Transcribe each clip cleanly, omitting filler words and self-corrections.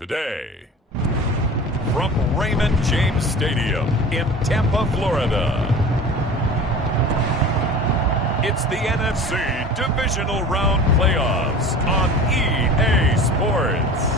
Today, from Raymond James Stadium in Tampa, Florida, it's the NFC Divisional Round Playoffs on EA Sports.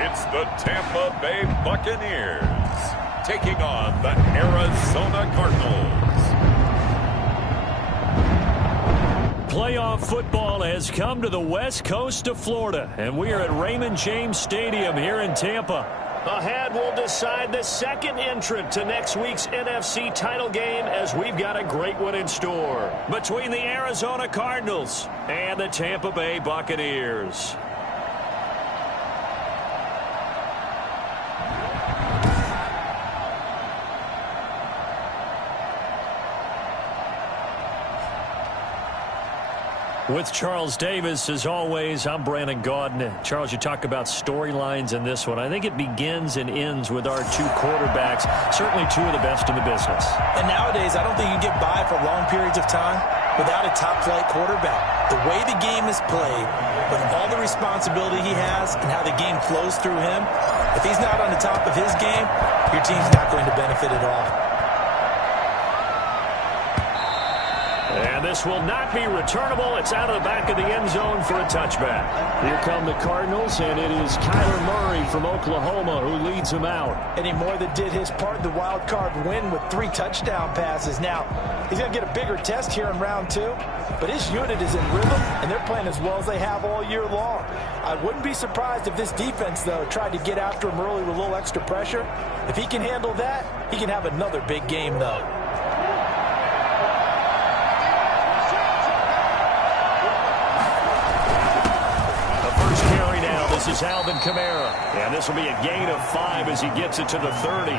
It's the Tampa Bay Buccaneers taking on the Arizona Cardinals. Playoff football has come to the west coast of Florida, and we are at Raymond James Stadium here in Tampa. Ahead will decide the second entrant to next week's NFC title game, as we've got a great one in store between the Arizona Cardinals and the Tampa Bay Buccaneers. With Charles Davis, as always, I'm Brandon Gaudin. Charles, you talk about storylines in this one. I think it begins and ends with our two quarterbacks, certainly two of the best in the business. And nowadays, I don't think you can get by for long periods of time without a top-flight quarterback. The way the game is played, with all the responsibility he has and how the game flows through him, if he's not on the top of his game, your team's not going to benefit at all. And this will not be returnable. It's out of the back of the end zone for a touchback. Here come the Cardinals, and it is Kyler Murray from Oklahoma who leads them out. And he more than did his part in the wild card win with 3 touchdown passes. Now, he's going to get a bigger test here in round 2, but his unit is in rhythm, and they're playing as well as they have all year long. I wouldn't be surprised if this defense, though, tried to get after him early with a little extra pressure. If he can handle that, he can have another big game, though. This is Alvin Kamara, and this will be a gain of 5 as he gets it to the 30.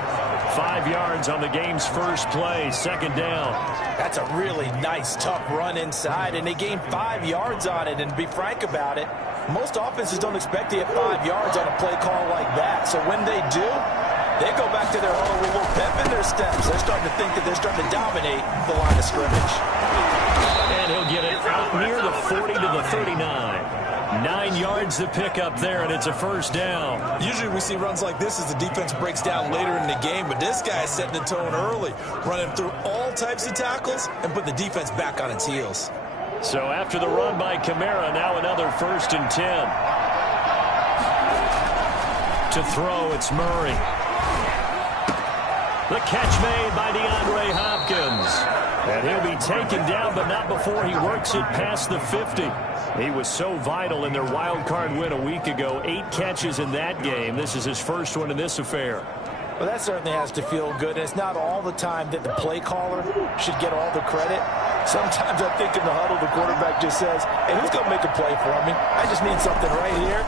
5 yards on the game's first play, second down. That's a really nice, tough run inside, and they gained 5 yards on it. And to be frank about it, most offenses don't expect to get 5 yards on a play call like that. So when they do, they go back to their huddle with a little pep in their steps. They're starting to think that they're starting to dominate the line of scrimmage. And he'll get it out near the 40 to the 39. 9 yards to pick up there, and it's a first down. Usually we see runs like this as the defense breaks down later in the game, but this guy is setting the tone early, running through all types of tackles and putting the defense back on its heels. So after the run by Kamara, now another 1st and 10. To throw, it's Murray. The catch made by DeAndre Hopkins. And he'll be taken down, but not before he works it past the 50. He was so vital in their wild card win a week ago. 8 catches in that game. This is his first one in this affair. Well, that certainly has to feel good. And it's not all the time that the play caller should get all the credit. Sometimes I think in the huddle, the quarterback just says, hey, who's going to make a play for me? I just need something right here.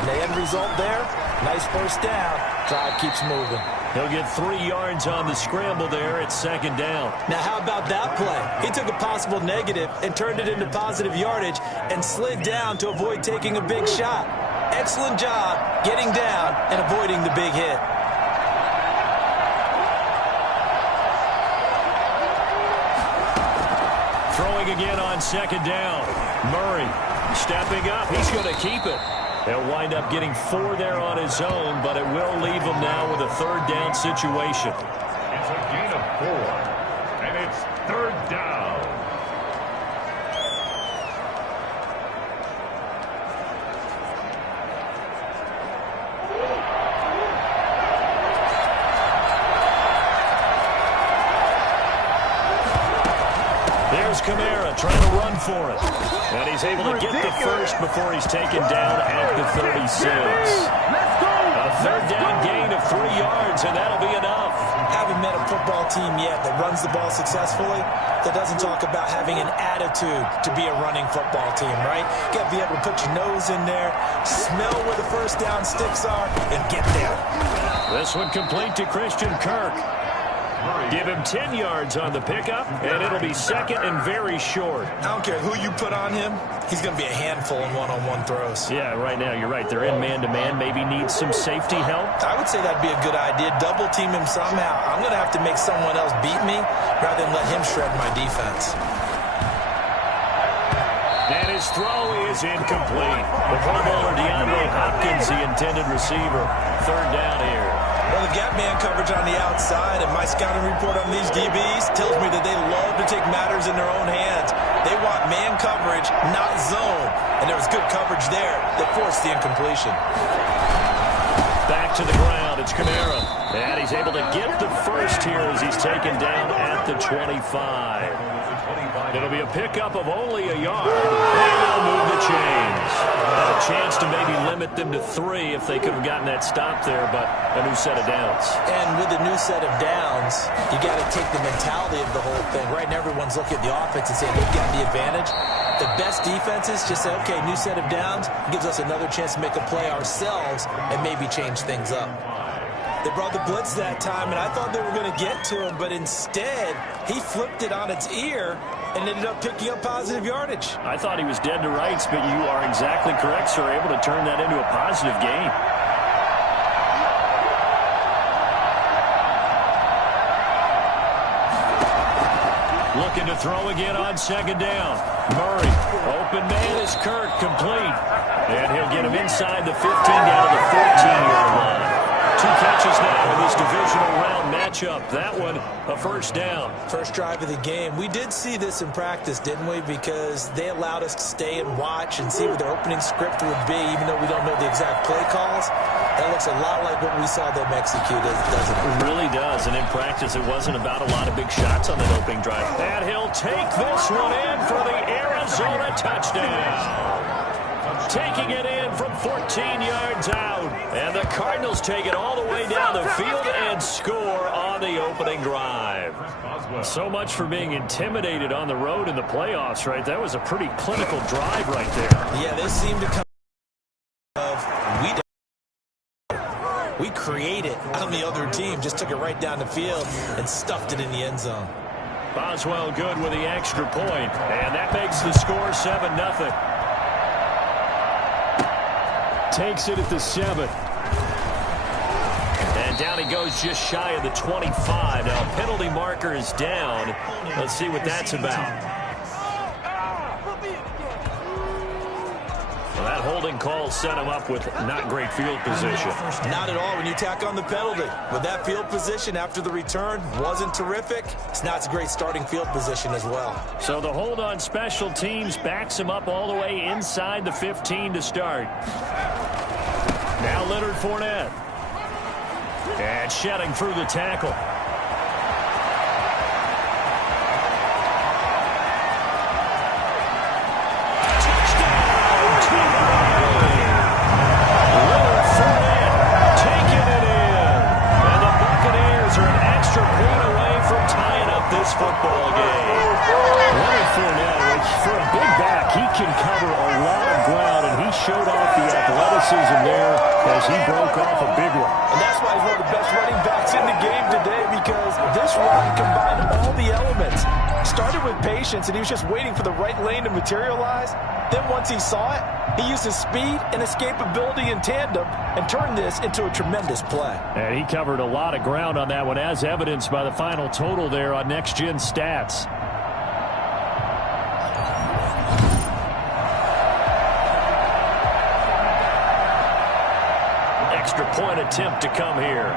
And the end result there, nice first down. Drive keeps moving. He'll get 3 yards on the scramble there at second down. Now, how about that play? He took a possible negative and turned it into positive yardage and slid down to avoid taking a big shot. Excellent job getting down and avoiding the big hit. Throwing again on second down. Murray stepping up. He's going to keep it. He'll wind up getting 4 there on his own, but it will leave him now with a 3rd down situation. It's a gain of 4, and it's 3rd down. There's Kamara trying to run for it. And he's able to get the first before he's taken down at the 36. A 3rd down gain of 3 yards, and that'll be enough. Haven't met a football team yet that runs the ball successfully that doesn't talk about having an attitude to be a running football team, right? You got to be able to put your nose in there, smell where the first down sticks are, and get there. This one complete to Christian Kirk. Give him 10 yards on the pickup, and it'll be second and very short. I don't care who you put on him. He's going to be a handful in one-on-one throws. Yeah, right now, you're right. They're in man-to-man. Maybe needs some safety help. I would say that'd be a good idea. Double team him somehow. I'm going to have to make someone else beat me rather than let him shred my defense. And his throw is incomplete. The Pro Bowler DeAndre Hopkins, the intended receiver. Third down here. Well, the gap man coverage on the outside, and my scouting report on these DBs tells me that they love to take matters in their own hands. They want man coverage, not zone. And there was good coverage there that forced the incompletion. Back to the ground. It's Kamara. And he's able to get the first here as he's taken down at the 25. It'll be a pickup of only a yard. And they'll move the chains. Had a chance to maybe limit them to 3 if they could have gotten that stop there, but a new set of downs. And with a new set of downs, you got to take the mentality of the whole thing. Right now, everyone's looking at the offense and saying they've got the advantage. The best defenses just say, okay, new set of downs gives us another chance to make a play ourselves and maybe change things up. They brought the blitz that time, and I thought they were going to get to him, but instead, he flipped it on its ear and ended up picking up positive yardage. I thought he was dead to rights, but you are exactly correct, sir. Able to turn that into a positive gain. Looking to throw again on second down. Murray, open man is Kirk, complete. And he'll get him inside the 15 down to the 14-yard line. 2 catches now in this divisional round matchup. That one, a first down. First drive of the game. We did see this in practice, didn't we? Because they allowed us to stay and watch and see what their opening script would be, even though we don't know the exact play calls. That looks a lot like what we saw them execute, doesn't it? It really does. And in practice, it wasn't about a lot of big shots on that opening drive. And he'll take this one in for the Arizona touchdown. Taking it in from 14 yards out. And the Cardinals take it all the way down the field and score on the opening drive. So much for being intimidated on the road in the playoffs, right? That was a pretty clinical drive right there. Yeah, they seem to come we created on the other team, just took it right down the field and stuffed it in the end zone. Boswell good with the extra point, and that makes the score 7-0. Takes it at the 7. And down he goes just shy of the 25. Now, penalty marker is down. Let's see what that's about. Well, that holding call set him up with not great field position. Not at all when you tack on the penalty. With that field position after the return wasn't terrific. It's not a great starting field position as well. So the hold on special teams backs him up all the way inside the 15 to start. Now Leonard Fournette. And shedding through the tackle. Football game. Leonard Fournette, for a big back, he can cover a lot of ground, and he showed off the athleticism there as he broke off a big one. And that's why he's one of the best running backs in the game today, because this run combined all the elements. Started with patience, and he was just waiting for the right lane to materialize. Then once he saw it, he used his speed and escapability in tandem and turned this into a tremendous play. And he covered a lot of ground on that one, as evidenced by the final total there on Next Gen Stats. Extra point attempt to come here.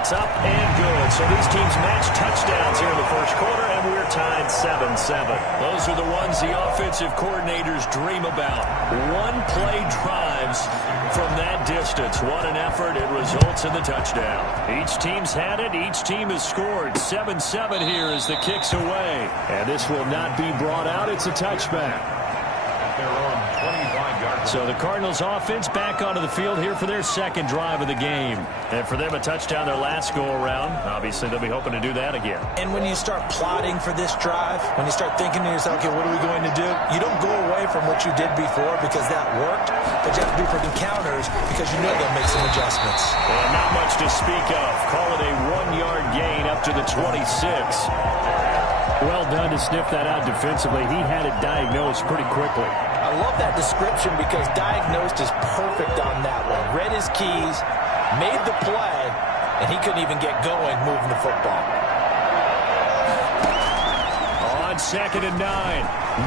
It's up and good. So these teams match touchdowns here in the first quarter, and we're tied 7-7. Those are the ones the offensive coordinators dream about. One-play drives from that distance. What an effort. It results in the touchdown. Each team's had it. Each team has scored. 7-7 here as the kick's away. And this will not be brought out. It's a touchback. At their own 25-yard So the Cardinals offense back onto the field here for their second drive of the game. And for them, a touchdown their last go-around. Obviously, they'll be hoping to do that again. And when you start plotting for this drive, when you start thinking to yourself, okay, what are we going to do? You don't go away from what you did before because that worked, but you have to be for the counters because you know they'll make some adjustments. And not much to speak of. Call it a 1-yard gain up to the 26. Well done to sniff that out defensively. He had it diagnosed pretty quickly. I love that description because diagnosed is perfect on that one. Read his keys, made the play, and he couldn't even get going moving the football. On 2nd and 9,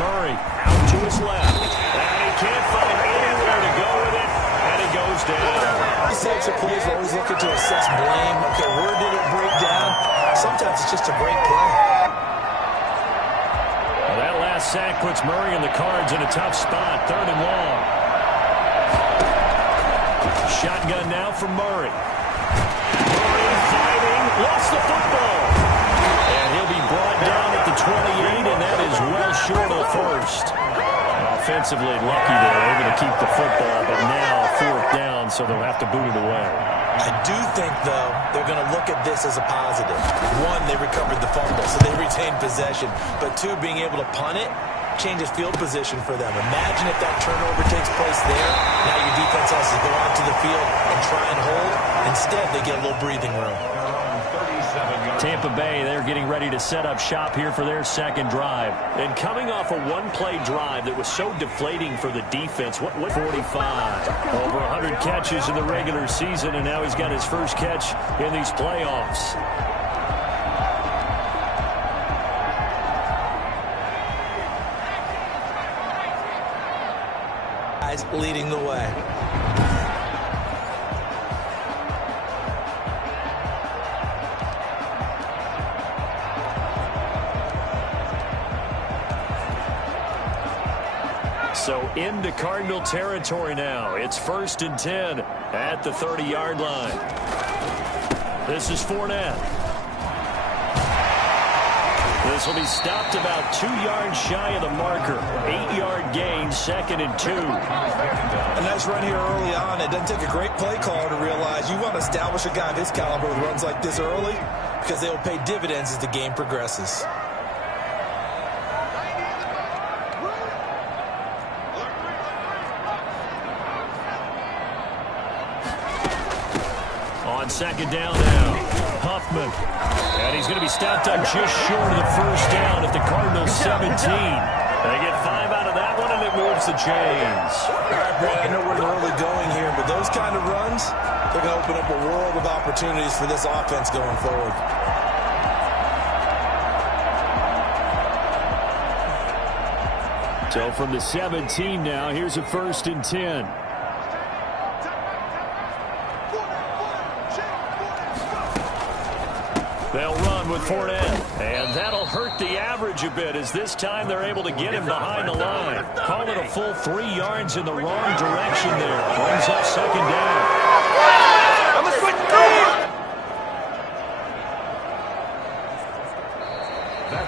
Murray out to his left. And he can't find anywhere to go with it, and it goes down. These types of plays are always looking to assess blame. Okay, where did it break down? Sometimes it's just a great play. That last sack puts Murray and the Cards in a tough spot. 3rd and long. Shotgun now from Murray. Murray fighting. Lost the football. And he'll be brought down at the 28, and that is well short of the first. Offensively lucky they're able to keep the football, but now 4th down, so they'll have to boot it away. I do think, though, they're going to look at this as a positive. 1, they recovered the fumble, so they retained possession. But 2, being able to punt it changes field position for them. Imagine if that turnover takes place there. Now your defense has to go onto the field and try and hold. Instead, they get a little breathing room. Tampa Bay, they're getting ready to set up shop here for their second drive. And coming off a one-play drive that was so deflating for the defense, what 45? Over 100 catches in the regular season, and now he's got his first catch in these playoffs. Guys leading the way. So into Cardinal territory now. It's 1st and 10 at the 30-yard line. This is Fournette. This will be stopped about 2 yards shy of the marker. 8-yard gain, 2nd and 2. A nice run here early on. It doesn't take a great play caller to realize you want to establish a guy of his caliber who runs like this early because they will pay dividends as the game progresses. On 2nd down now, Huffman. And he's going to be stopped up just short of the 1st down at the Cardinals 17. They get 5 out of that one, and it moves the chains. All right, Brad, I know we're early going here, but those kind of runs, they're going to open up a world of opportunities for this offense going forward. So from the 17 now, here's a 1st and 10. They'll run with Fournette, and that'll hurt the average a bit as this time they're able to get him behind the line. Call it a full 3 yards in the wrong direction there. Brings up 2nd down.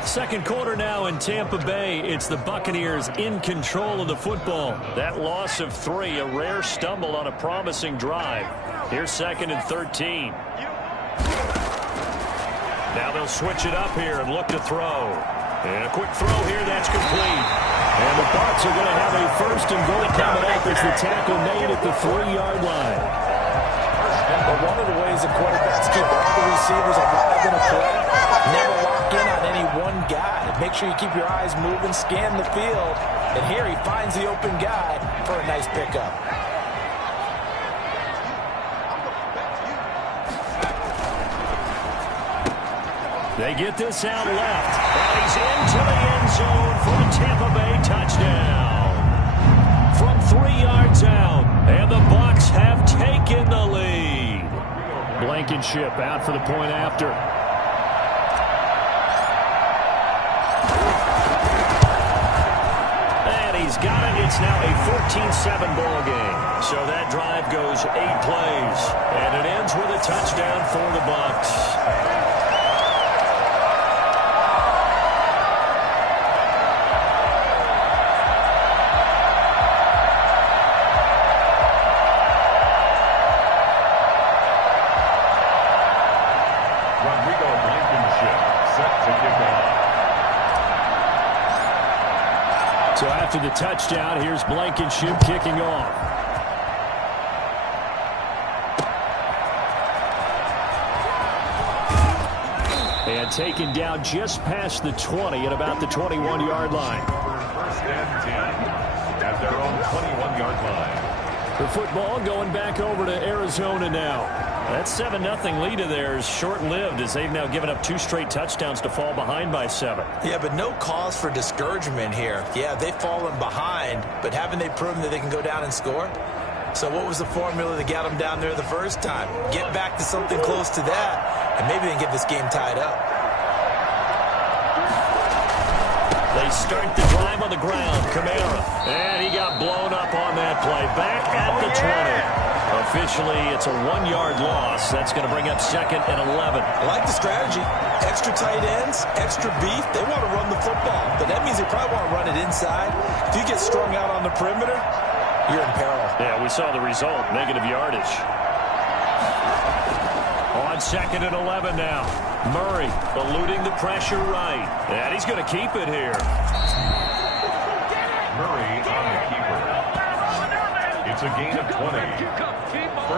Second quarter now in Tampa Bay. It's the Buccaneers in control of the football. That loss of 3, a rare stumble on a promising drive. Here's 2nd and 13. Now they'll switch it up here and look to throw. And a quick throw here, that's complete. And the Bucs are going to have a 1st and goal coming up as the tackle made at the 3-yard line. But one of the ways the quarterbacks keep all the receivers alive in a play, never lock in on any one guy. Make sure you keep your eyes moving, scan the field. And here he finds the open guy for a nice pickup. They get this out left. And he's into the end zone for the Tampa Bay touchdown. From 3 yards out. And the Bucs have taken the lead. Blankenship out for the point after. And he's got it. It's now a 14-7 ball game. So that drive goes 8 plays. And it ends with a touchdown for the Bucs. after the touchdown. Here's Blankenship kicking off. And taken down just past the 20 at about the 21-yard line. First and 10 at their own 21-yard line. The football going back over to Arizona now. That 7-0 lead of theirs short-lived as they've now given up 2 straight touchdowns to fall behind by 7. Yeah, but no cause for discouragement here. Yeah, they've fallen behind, but haven't they proven that they can go down and score? So what was the formula that got them down there the first time? Get back to something close to that, and maybe they can get this game tied up. They start the drive on the ground. Kamara. And he got blown up on that play. Back at the 20. Officially, it's a 1-yard loss. That's going to bring up 2nd and 11. I like the strategy. Extra tight ends, extra beef. They want to run the football, but that means they probably want to run it inside. If you get strung out on the perimeter, you're in peril. Yeah, we saw the result. Negative yardage. On 2nd and 11 now. Murray eluding the pressure right. And he's going to keep it here. Murray on the keeper. It's a gain of 20.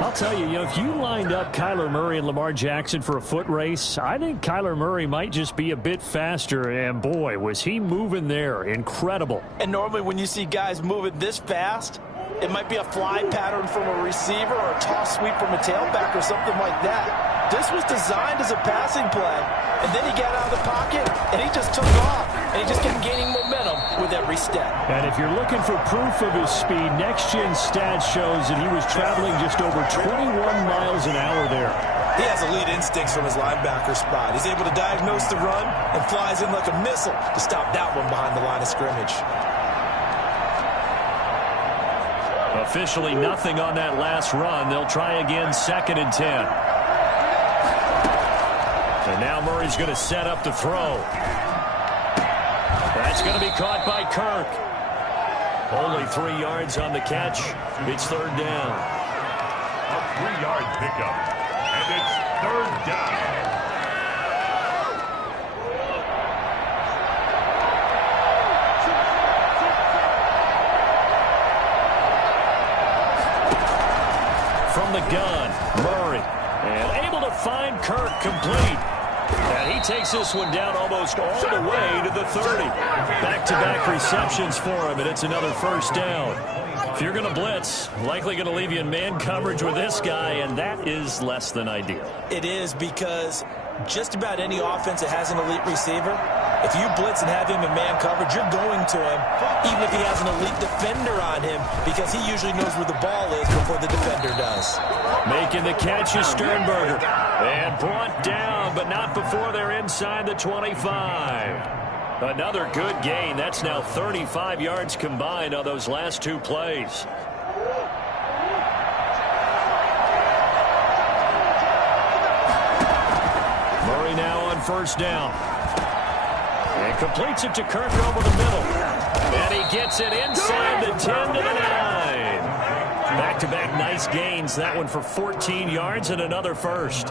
I'll tell you, if you lined up Kyler Murray and Lamar Jackson for a foot race, I think Kyler Murray might just be a bit faster. And, boy, was he moving there. Incredible. And normally when you see guys moving this fast, it might be a fly pattern from a receiver or a toss sweep from a tailback or something like that. This was designed as a passing play, and then he got out of the pocket, and he just took off, and he just kept gaining momentum with every step. And if you're looking for proof of his speed, Next Gen Stats shows that he was traveling just over 21 miles an hour there. He has elite instincts from his linebacker spot. He's able to diagnose the run and flies in like a missile to stop that one behind the line of scrimmage. Officially nothing on that last run. They'll try again 2nd and 10. And now Murray's going to set up the throw. That's going to be caught by Kirk. Only 3 yards on the catch. It's 3rd down. A 3-yard pickup. And it's 3rd down. From the gun, Murray. And able to find Kirk complete. And he takes this one down almost all the way to the 30. Back-to-back receptions for him, and it's another 1st down. If you're going to blitz, likely going to leave you in man coverage with this guy, and that is less than ideal. It is, because just about any offense that has an elite receiver, if you blitz and have him in man coverage, you're going to him, even if he has an elite defender on him, because he usually knows where the ball is before the defender does. Making the catch is Sternberger. And brought down, but not before they're inside the 25. Another good gain. That's now 35 yards combined on those last 2 plays. Murray now on 1st down. And completes it to Kirk over the middle. And he gets it inside the 10 to the 9. Back-to-back nice gains. That one for 14 yards and another 1st.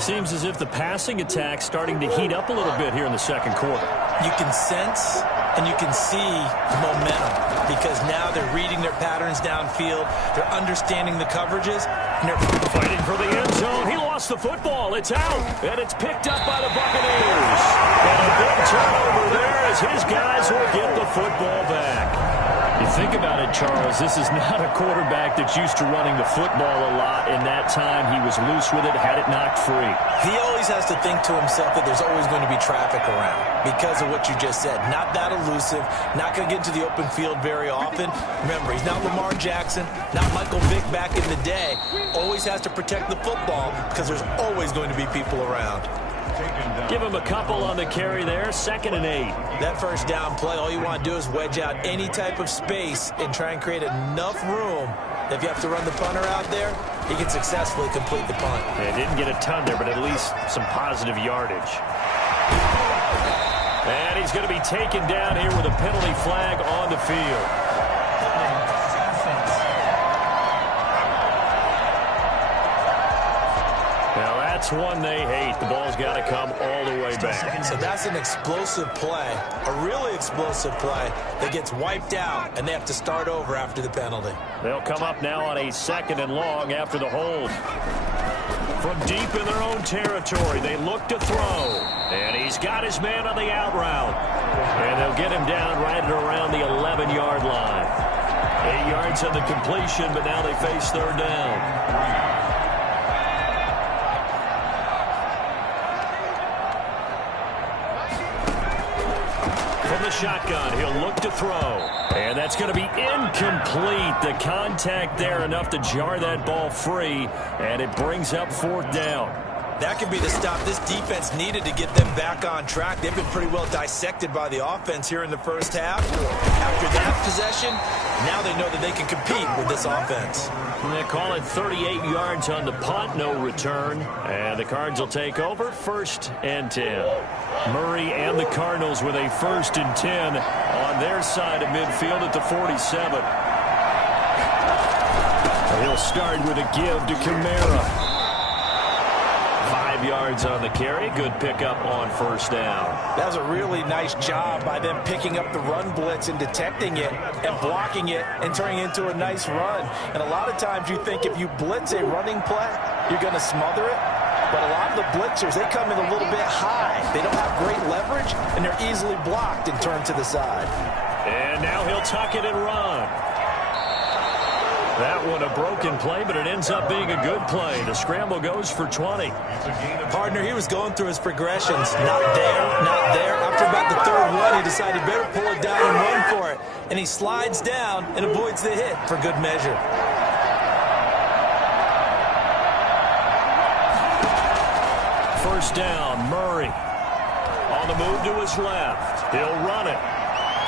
Seems as if the passing attack's starting to heat up a little bit here in the 2nd quarter. You can sense and you can see momentum, because now they're reading their patterns downfield. They're understanding the coverages. And they're fighting for the end zone. He lost the football. It's out. And it's picked up by the Buccaneers. And a big turnover there as his guys will get the football back. You think about it, Charles, this is not a quarterback that's used to running the football a lot. In that time, he was loose with it, had it knocked free. He always has to think to himself that there's always going to be traffic around because of what you just said. Not that elusive, not going to get into the open field very often. Remember, he's not Lamar Jackson, not Michael Vick back in the day. Always has to protect the football because there's always going to be people around. Give him a couple on the carry there. 2nd and 8. That 1st down play, all you want to do is wedge out any type of space and try and create enough room. If you have to run the punter out there, he can successfully complete the punt. Yeah, didn't get a ton there, but at least some positive yardage. And he's going to be taken down here with a penalty flag on the field. That's one they hate. The ball's got to come all the way back. So that's an explosive play, a really explosive play that gets wiped out, and they have to start over after the penalty. They'll come up now on a 2nd and long after the hold. From deep in their own territory, they look to throw. And he's got his man on the out route. And they'll get him down right at around the 11-yard line. 8 yards on the completion, but now they face 3rd down. From the shotgun, he'll look to throw. And that's going to be incomplete. The contact there enough to jar that ball free. And it brings up 4th down. That could be the stop this defense needed to get them back on track. They've been pretty well dissected by the offense here in the first half. After that possession, now they know that they can compete with this offense. And they call it 38 yards on the punt, no return. And the Cards will take over 1st and 10. Murray and the Cardinals with a 1st and 10 on their side of midfield at the 47. He'll start with a give to Kamara. 5 yards on the carry. Good pickup on 1st down. That was a really nice job by them picking up the run blitz and detecting it and blocking it and turning it into a nice run. And a lot of times you think if you blitz a running play, you're going to smother it. But a lot of the blitzers, they come in a little bit high. They don't have great leverage, and they're easily blocked and turned to the side. And now he'll tuck it and run. That one a broken play, but it ends up being a good play. The scramble goes for 20. Partner, he was going through his progressions. Not there, not there. After about the 3rd one, he decided better pull it down and run for it. And he slides down and avoids the hit for good measure. First down, Murray. On the move to his left. He'll run it.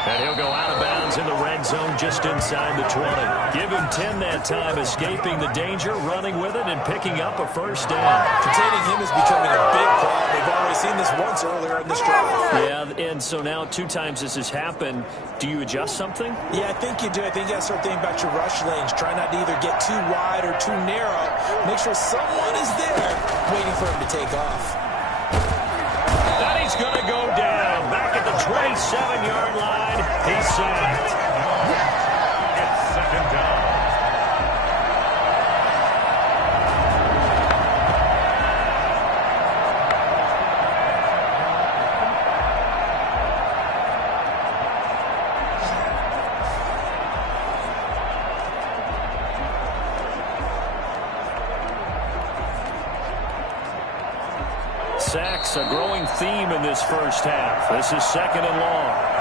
And he'll go out of bounds in the red zone just inside the 20. Give him 10 that time, escaping the danger, running with it, and picking up a 1st down. Containing him is becoming a big problem. We've already seen this once earlier in this drive. Yeah, and so now 2 times this has happened. Do you adjust something? Yeah, I think you do. I think you got to start thinking about your rush lanes. Try not to either get too wide or too narrow. Make sure someone is there waiting for him to take off. And he's going to go down. Back at the 27-yard line. He's sacked. It's 2nd down. Sacks, a growing theme in this first half. This is 2nd and long.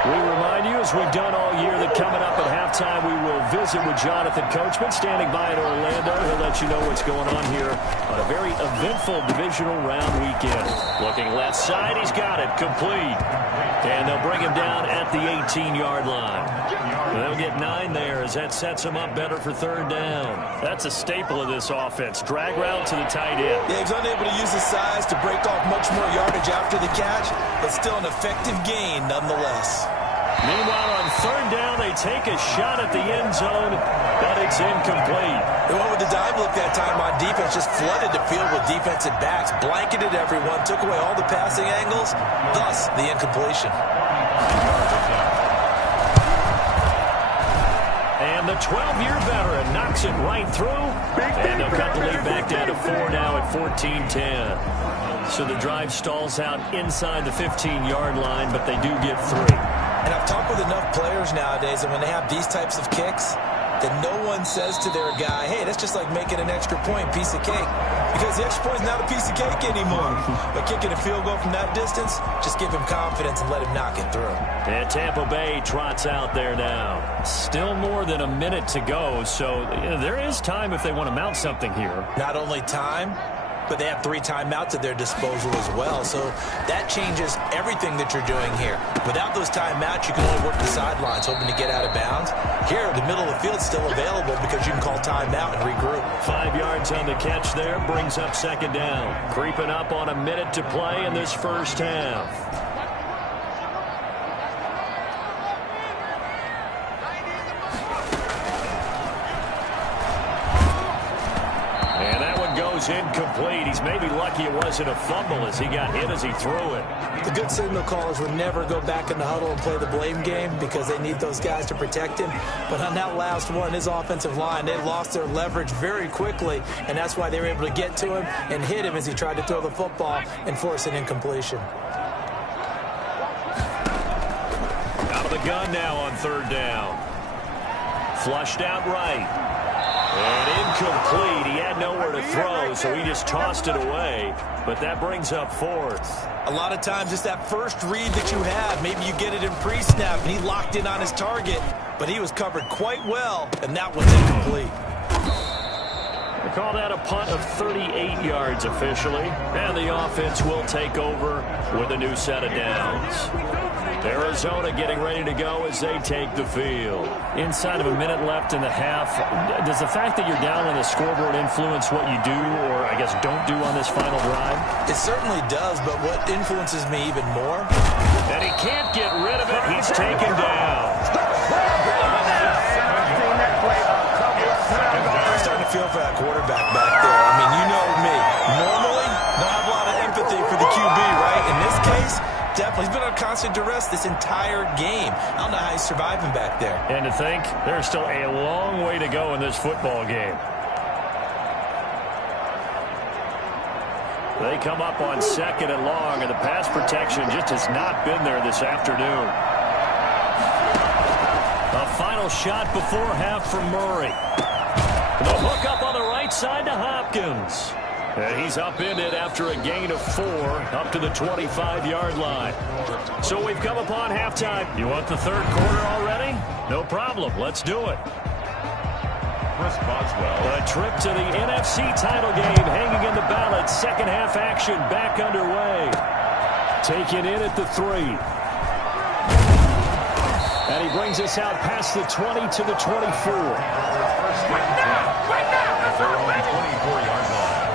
We remind you, as we've done all year, that coming up at halftime, we will visit with Jonathan Coachman, standing by in Orlando. He'll let you know what's going on here on a very eventful divisional round weekend. Looking left side, he's got it, complete. And they'll bring him down at the 18-yard line. And they'll get 9 there as that sets him up better for 3rd down. That's a staple of this offense. Drag route to the tight end. Yeah, he's unable to use his size to break off much more yardage after the catch, but still an effective gain nonetheless. Meanwhile, on 3rd down, they take a shot at the end zone, but it's incomplete. They went with the dive look that time on defense, just flooded the field with defensive backs, blanketed everyone, took away all the passing angles, thus the incompletion. And the 12-year veteran knocks it right through, and they'll cut the lead back down to 4 now at 14-10. So the drive stalls out inside the 15-yard line, but they do get 3. And I've talked with enough players nowadays, and when they have these types of kicks, that no one says to their guy, hey, that's just like making an extra point, piece of cake. Because the extra point is not a piece of cake anymore. But kicking a field goal from that distance, just give him confidence and let him knock it through. And Tampa Bay trots out there now. Still more than a minute to go, so there is time if they want to mount something here. Not only time, but they have 3 timeouts at their disposal as well. So that changes everything that you're doing here. Without those timeouts, you can only work the sidelines, hoping to get out of bounds. Here, the middle of the field's still available because you can call timeout and regroup. 5 yards on the catch there, brings up 2nd down. Creeping up on a minute to play in this first half. goes incomplete. He's maybe lucky it wasn't a fumble as he got hit as he threw it. The good signal callers would never go back in the huddle and play the blame game because they need those guys to protect him. But on that last one, his offensive line, they lost their leverage very quickly, and that's why they were able to get to him and hit him as he tried to throw the football and force an incompletion. Out of the gun now on third down. Flushed out right. And incomplete. He had nowhere to throw, so he just tossed it away. But that brings up fourth. A lot of times it's that first read that you have. Maybe you get it in pre-snap, and he locked in on his target. But he was covered quite well, and that was incomplete. They call that a punt of 38 yards officially. And the offense will take over with a new set of downs. Arizona getting ready to go as they take the field. Inside of a minute left in the half, does the fact that you're down on the scoreboard influence what you do or, I guess, don't do on this final drive? It certainly does, but what influences me even more? And he can't get rid of it. He's taken down. I'm starting to feel for that quarterback back there. I mean, you know me. Normally, don't have a lot of empathy for the QB, right? In this case, definitely. He's been on constant duress this entire game. I don't know how he's surviving back there. And to think, there's still a long way to go in this football game. They come up on second and long, and the pass protection just has not been there this afternoon. A final shot before half from Murray. The hook up on the right side to Hopkins. And he's upended after a gain of 4 up to the 25-yard line. So we've come upon halftime. You want the third quarter already? No problem. Let's do it. Chris Boswell. A trip to the NFC title game hanging in the balance. Second half action back underway. Taken in at the 3. And he brings us out past the 20 to the 24. At their own 24-yard line.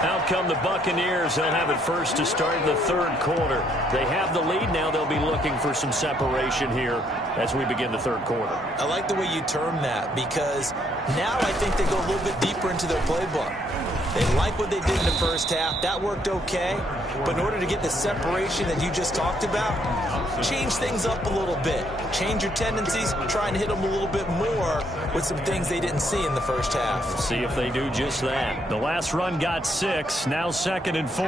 Out come the Buccaneers. They'll have it first to start the third quarter. They have the lead. Now they'll be looking for some separation here as we begin the third quarter. I like the way you term that because now I think they go a little bit deeper into their playbook. They like what they did in the first half. That worked okay. But in order to get the separation that you just talked about, change things up a little bit. Change your tendencies. Try and hit them a little bit more with some things they didn't see in the first half. See if they do just that. The last run got 6. Now 2nd and 4.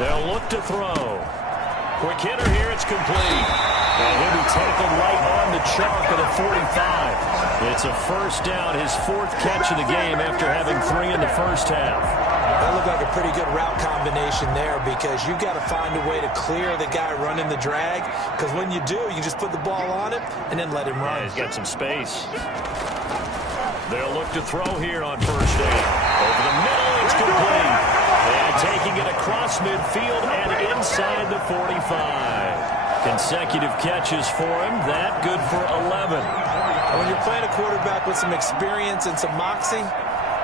They'll look to throw. Quick hitter here. It's complete. And he'll be tackled right on the chalk of the 45. It's a first down, his 4th catch of the game after having 3 in the first half. That looked like a pretty good route combination there because you've got to find a way to clear the guy running the drag because when you do, you just put the ball on him and then let him run. Yeah, he's got some space. They'll look to throw here on first down. Over the middle, it's complete. And taking it across midfield and inside the 45. Consecutive catches for him. That good for 11. When you're playing a quarterback with some experience and some moxie,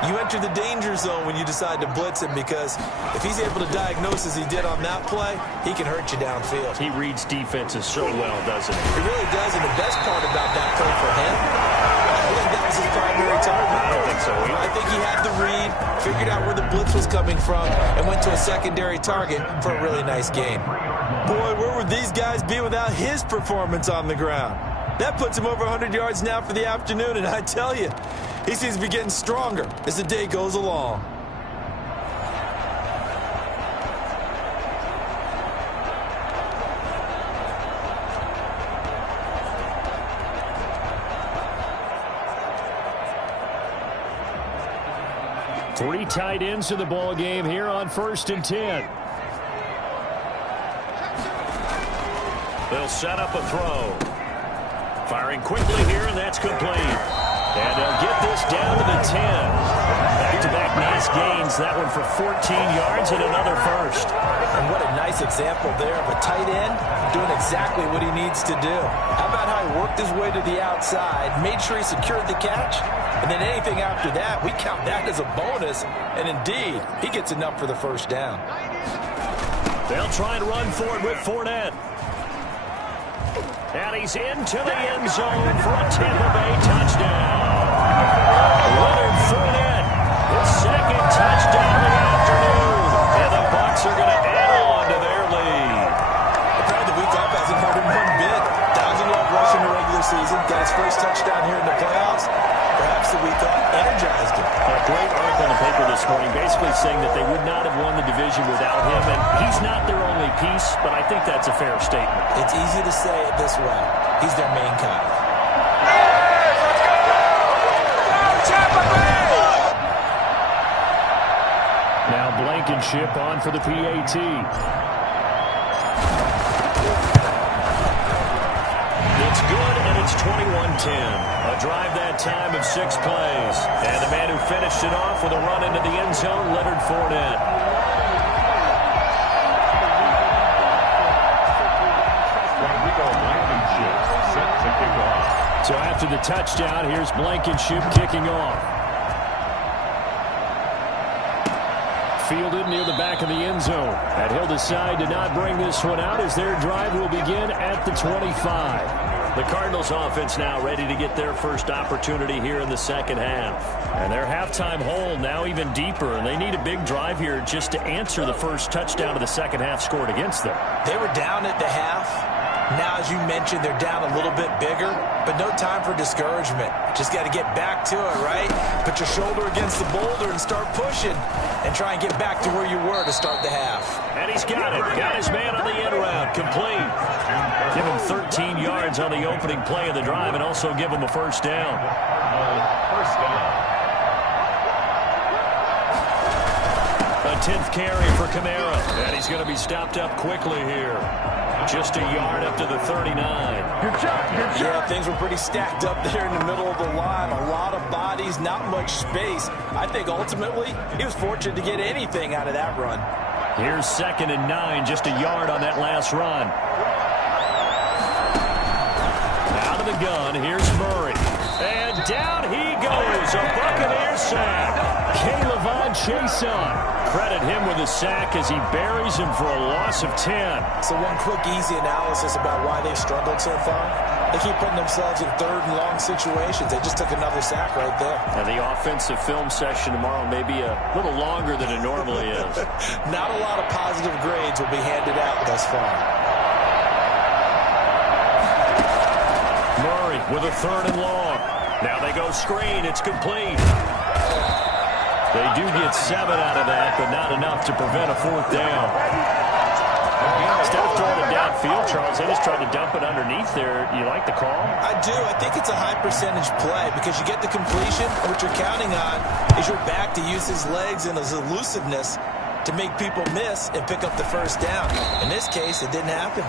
you enter the danger zone when you decide to blitz him because if he's able to diagnose as he did on that play, he can hurt you downfield. He reads defenses so well, doesn't he? He really does, and the best part about that play for him, I think that was his primary target. I don't think so either. I think he had the read, figured out where the blitz was coming from, and went to a secondary target for a really nice gain. Boy, where would these guys be without his performance on the ground? That puts him over 100 yards now for the afternoon, and I tell you, he seems to be getting stronger as the day goes along. Three tight ends in the ball game here on 1st and 10. They'll set up a throw. Firing quickly here, and that's complete. And they'll get this down to the 10. Back-to-back nice gains. That one for 14 yards and another first. And what a nice example there of a tight end doing exactly what he needs to do. How about how he worked his way to the outside, made sure he secured the catch, and then anything after that, we count that as a bonus. And indeed, he gets enough for the first down. They'll try and run for it with Fournette. And he's into the end zone for a Tampa Bay touchdown. Leonard Fournette, his second touchdown of the afternoon. And the Bucs are going to add on to their lead. Apparently the week off hasn't hurt him one bit. 1,000-yard rush in the regular season. Got his first touchdown here in the playoffs. Perhaps the week off energized him. A great article in the paper this morning basically saying that they would not have won the division without him. And he's not their only piece, but I think that's a fair statement. It's easy to say it this way. He's their main guy. Now Blankenship on for the PAT. It's good, and it's 21-10. A drive that time of 6 plays. And the man who finished it off with a run into the end zone, Leonard Fournette. So after the touchdown, here's Blankenship kicking off. Fielded near the back of the end zone. And he'll decide to not bring this one out as their drive will begin at the 25. The Cardinals offense now ready to get their first opportunity here in the second half. And their halftime hole now even deeper, and they need a big drive here just to answer the first touchdown of the second half scored against them. They were down at the half. Now, as you mentioned, they're down a little bit bigger, but no time for discouragement. Just got to get back to it, right? Put your shoulder against the boulder and start pushing and try and get back to where you were to start the half. And he's got it. Got his man on the end round. Complete. Give him 13 yards on the opening play of the drive and also give him a first down. A 10th carry for Kamara. And he's going to be stopped up quickly here. Just a yard up to the 39. Yeah, things were pretty stacked up there in the middle of the line. A lot of bodies, not much space. I think ultimately he was fortunate to get anything out of that run. Here's 2nd and 9, just a yard on that last run. Out of the gun, here's Murray. And down he goes, a Buccaneer sack. K'Lavon Chaisson. Credit him with a sack as he buries him for a loss of 10. So one quick, easy analysis about why they've struggled so far. They keep putting themselves in 3rd and long situations. They just took another sack right there. Now the offensive film session tomorrow may be a little longer than it normally is. Not a lot of positive grades will be handed out thus far. Murray with a 3rd and long. Now they go screen. It's complete. They do get 7 out of that, but not enough to prevent a 4th down. Instead of throwing it downfield, Charles, they just tried to dump it underneath there. You like the call? I do. I think it's a high percentage play because you get the completion. What you're counting on is your back to use his legs and his elusiveness to make people miss and pick up the first down. In this case, it didn't happen.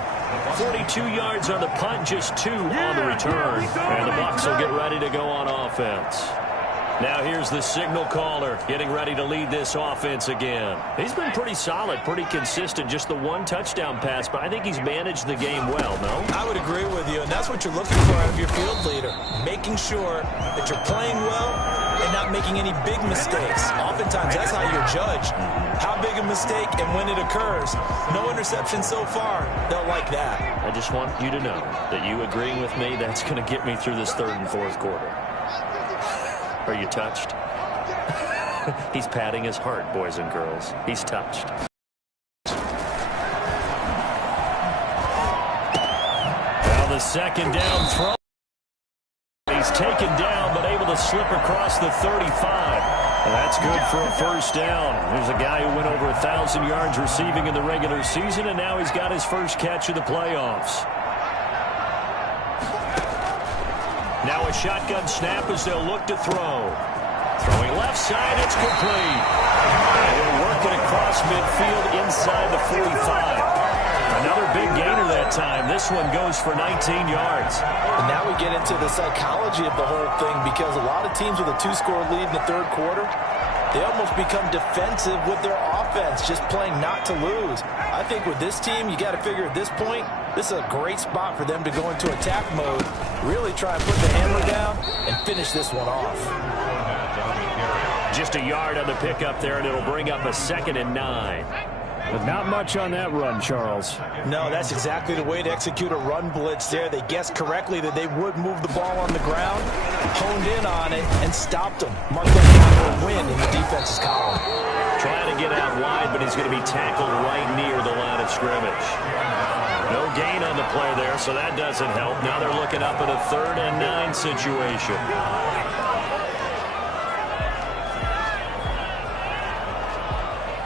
42 yards on the punt, just 2 on the return. And the Bucs will get ready to go on offense. Now here's the signal caller getting ready to lead this offense again. He's been pretty solid, pretty consistent, just the 1 touchdown pass, but I think he's managed the game well, no? I would agree with you, and that's what you're looking for out of your field leader, making sure that you're playing well and not making any big mistakes. Oftentimes, that's how you're judged. How big a mistake and when it occurs. No interception so far. They'll like that. I just want you to know that you agreeing with me, that's going to get me through this 3rd and 4th quarter. Are you touched? He's patting his heart, boys and girls. He's touched. Well, the 2nd down throw. He's taken down, but able to slip across the 35. And that's good for a first down. There's a guy who went over 1,000 yards receiving in the regular season, and now he's got his first catch of the playoffs. Now a shotgun snap as they'll look to throw. Throwing left side, it's complete. And he'll work it across midfield inside the 45. Another big gainer that time. This one goes for 19 yards. And now we get into the psychology of the whole thing because a lot of teams with a 2-score lead in the 3rd quarter, they almost become defensive with their offense, just playing not to lose. I think with this team, you got to figure at this point, this is a great spot for them to go into attack mode, really try and put the hammer down and finish this one off. Just a yard on the pickup there, and it'll bring up a 2nd and 9. But not much on that run, Charles. No, that's exactly the way to execute a run blitz there. They guessed correctly that they would move the ball on the ground, honed in on it, and stopped them. Mark that down for a win in the defense's column. Trying to get out wide, but he's going to be tackled right near the line of scrimmage. No gain on the play there, so that doesn't help. Now they're looking up at a 3rd and 9 situation.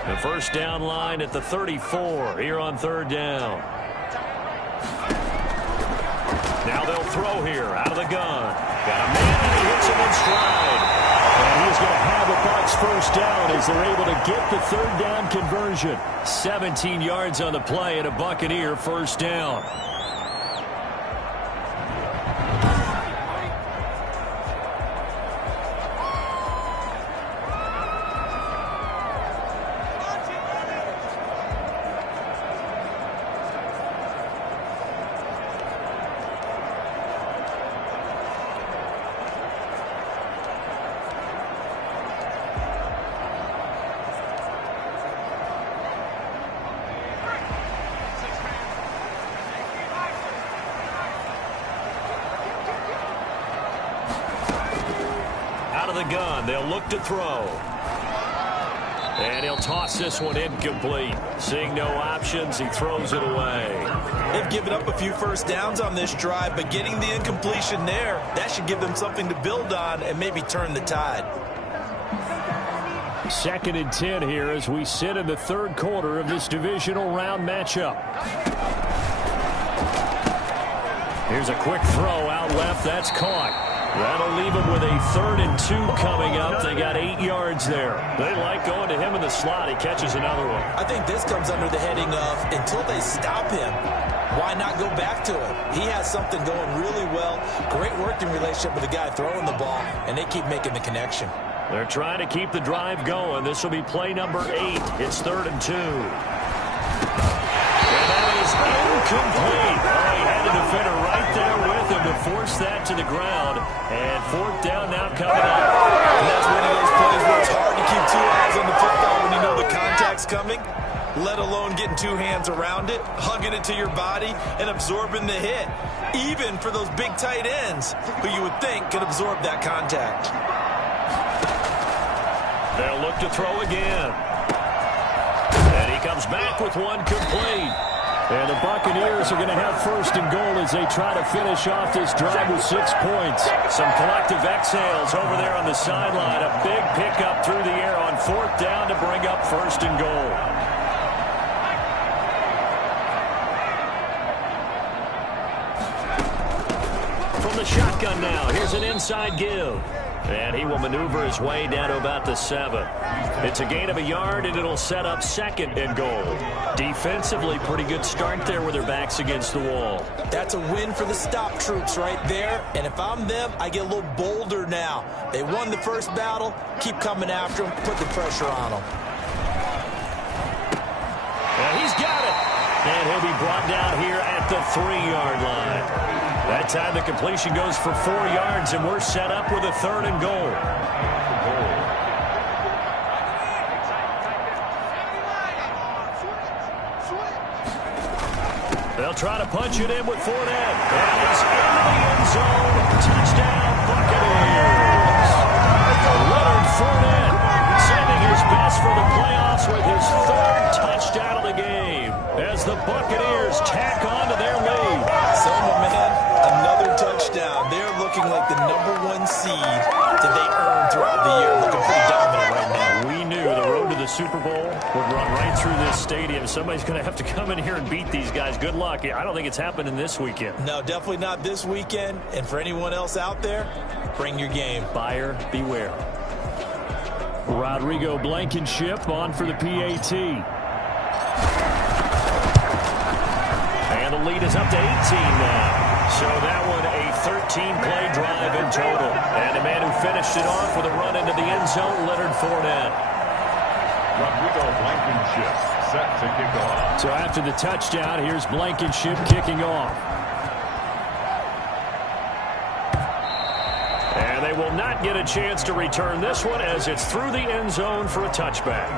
The first down line at the 34 here on 3rd down. Now they'll throw here out of the gun. Got a man and he hits him in stride. And he's going to have a Bucs first down as they're able to get the 3rd down conversion. 17 yards on the play and a Buccaneer first down. Out of the gun, they'll look to throw. And he'll toss this one incomplete. Seeing no options, he throws it away. They've given up a few first downs on this drive, but getting the incompletion there, that should give them something to build on and maybe turn the tide. 2nd and 10 here as we sit in the 3rd quarter of this divisional round matchup. Here's a quick throw out left. That's caught. That'll leave them with a 3rd and 2 coming up. They got 8 yards there. They like going to him in the slot. He catches another one. I think this comes under the heading of until they stop him, why not go back to him? He has something going really well. Great working relationship with the guy throwing the ball, and they keep making the connection. They're trying to keep the drive going. This will be play number 8. It's 3rd and 2. And that is incomplete. Oh, he had the defender right there with him to force that to the ground. And 4th down now coming up. And that's one of those plays where it's hard to keep 2 eyes on the football when you know the contact's coming, let alone getting 2 hands around it, hugging it to your body, and absorbing the hit. Even for those big tight ends who you would think could absorb that contact. They'll look to throw again. And he comes back with one complete. And the Buccaneers are going to have 1st and goal as they try to finish off this drive with 6 points. Some collective exhales over there on the sideline. A big pickup through the air on 4th down to bring up 1st and goal. From the shotgun now, here's an inside give. And he will maneuver his way down to about the 7. It's a gain of a yard, and it'll set up 2nd and goal. Defensively, pretty good start there with their backs against the wall. That's a win for the stop troops right there. And if I'm them, I get a little bolder now. They won the first battle. Keep coming after them. Put the pressure on them. And he's got it. And he'll be brought down here at the 3-yard line. That time the completion goes for 4 yards, and we're set up with a 3rd and goal. They'll try to punch it in with Fournette. And he's into the end zone. Touchdown, Buccaneers. Leonard Fournette sending his best for the playoffs with his 3rd touchdown of the game as the Buccaneers tack on to their lead. So, my man, another touchdown. They're looking like the #1 seed that they earned throughout the year. Looking pretty dominant right now. We knew the road to the Super Bowl would run right through this stadium. Somebody's going to have to come in here and beat these guys. Good luck. I don't think it's happening this weekend. No, definitely not this weekend. And for anyone else out there, bring your game. Buyer beware. Rodrigo Blankenship on for the PAT. And the lead is up to 18 now. So that one a 13-play drive in total. And the man who finished it off with a run into the end zone, Leonard Fournette. Rodrigo Blankenship set to kick off. So after the touchdown, here's Blankenship kicking off. And they will not get a chance to return this one as it's through the end zone for a touchback.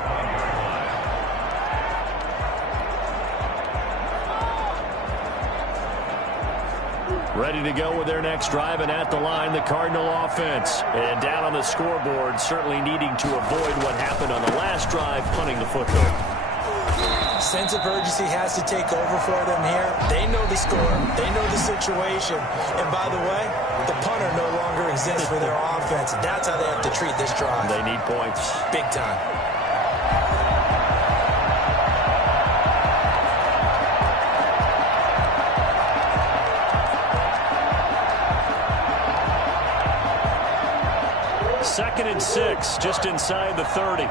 Ready to go with their next drive, and at the line, the Cardinal offense. And down on the scoreboard, certainly needing to avoid what happened on the last drive, punting the football. Sense of urgency has to take over for them here. They know the score. They know the situation. And by the way, the punter no longer exists for their offense. That's how they have to treat this drive. They need points. Big time. Second and 6, just inside the 30.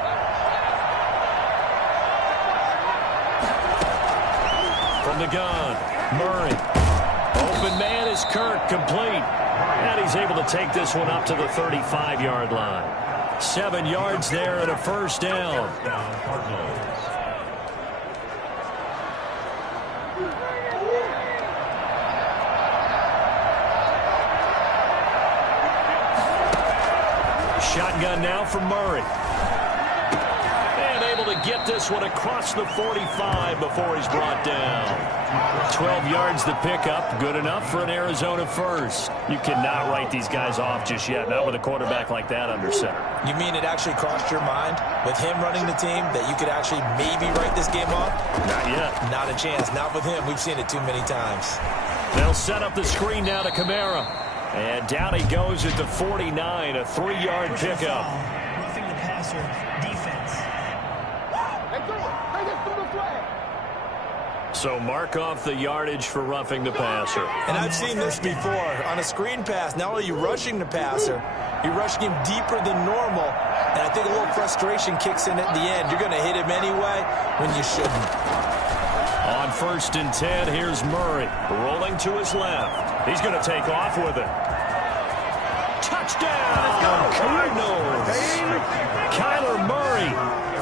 From the gun, Murray. Open man is Kirk, complete. And he's able to take this one up to the 35-yard line. 7 yards there and a first down. Shotgun now from Murray. And able to get this one across the 45 before he's brought down. 12 yards to pick up. Good enough for an Arizona first. You cannot write these guys off just yet. Not with a quarterback like that under center. You mean it actually crossed your mind with him running the team that you could actually maybe write this game off? Not yet. Not a chance. Not with him. We've seen it too many times. They'll set up the screen now to Kamara. And down he goes at the 49, a 3-yard pickup. Roughing the passer, defense. So mark off the yardage for roughing the passer. And I've seen this before. On a screen pass, not only are you rushing the passer, you're rushing him deeper than normal. And I think a little frustration kicks in at the end. You're going to hit him anyway when you shouldn't. On 1st and 10, here's Murray. Rolling to his left. He's going to take off with it. Touchdown, Cardinals. Kyler Murray,